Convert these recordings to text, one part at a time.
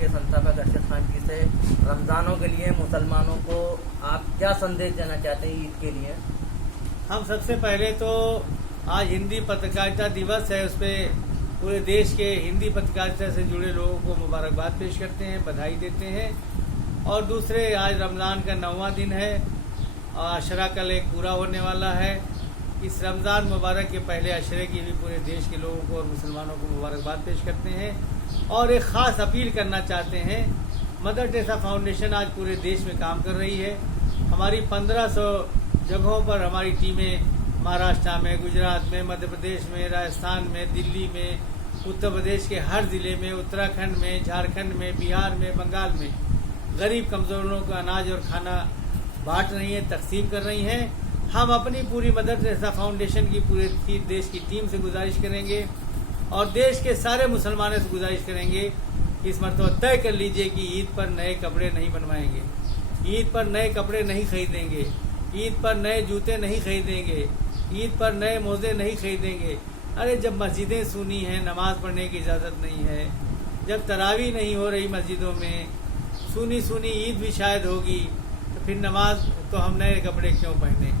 के संस्थापक अरशद खान जी से रमज़ानों के लिए मुसलमानों को आप क्या संदेश देना चाहते हैं ईद के लिए? हम सबसे पहले तो आज हिंदी पत्रकारिता दिवस है, उस पर पूरे देश के हिंदी पत्रकारिता से जुड़े लोगों को मुबारकबाद पेश करते हैं, बधाई देते हैं। और दूसरे, आज रमज़ान का 9वां दिन है और अशरा कल एक पूरा होने वाला है। इस रमज़ान मुबारक के पहले अशरे की भी पूरे देश के लोगों को और मुसलमानों को मुबारकबाद पेश करते हैं और एक ख़ास अपील करना चाहते हैं। मदर टेरेसा फाउंडेशन आज पूरे देश में काम कर रही है। हमारी 1500 जगहों पर हमारी टीमें महाराष्ट्र में, गुजरात में, मध्य प्रदेश में, राजस्थान में, दिल्ली में, उत्तर प्रदेश के हर ज़िले में, उत्तराखंड में, झारखंड में, बिहार में, बंगाल में गरीब कमज़ोर लोगों को अनाज और खाना बांट रही हैं, तकसीम कर रही हैं। हम अपनी पूरी मदर टेरेसा फाउंडेशन की पूरे देश की टीम से गुजारिश करेंगे और देश के सारे मुसलमानों से गुजारिश करेंगे कि इस मरतबा तय कर लीजिए कि ईद पर नए कपड़े नहीं बनवाएंगे, ईद पर नए कपड़े नहीं खरीदेंगे, ईद पर नए जूते नहीं खरीदेंगे, ईद पर नए मोजे नहीं खरीदेंगे। अरे जब मस्जिदें सूनी हैं, नमाज पढ़ने की इजाज़त नहीं है, जब तरावी नहीं हो रही मस्जिदों में, सूनी सूनी ईद भी शायद होगी, तो फिर नमाज तो हम नए कपड़े क्यों पहने?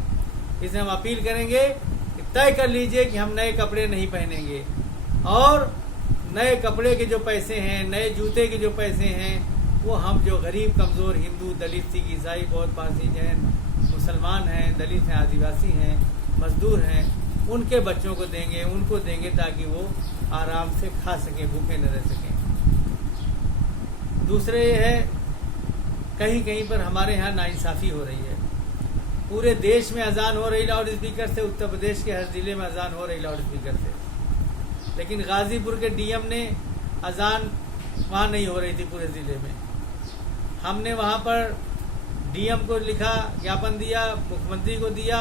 इसलिए हम अपील करेंगे कि तय कर लीजिए कि हम नए कपड़े नहीं पहनेंगे और नए कपड़े के जो पैसे हैं, नए जूते के जो पैसे हैं, वो हम जो गरीब कमज़ोर हिंदू, दलित, सिख, ईसाई, बौद्ध, पारसी, जैन, मुसलमान हैं, दलित हैं, आदिवासी हैं, मजदूर हैं, उनके बच्चों को देंगे, उनको देंगे ताकि वो आराम से खा सकें, भूखे न रह सकें। दूसरे ये है, कहीं कहीं पर हमारे यहाँ नाइंसाफ़ी हो रही है। पूरे देश में अजान हो रही लाउड स्पीकर से, उत्तर प्रदेश के हर ज़िले में अजान हो रही लाउड स्पीकर से, लेकिन गाजीपुर के डीएम ने अजान वहाँ नहीं हो रही थी पूरे ज़िले में। हमने वहाँ पर डीएम को लिखा, ज्ञापन दिया, मुख्यमंत्री को दिया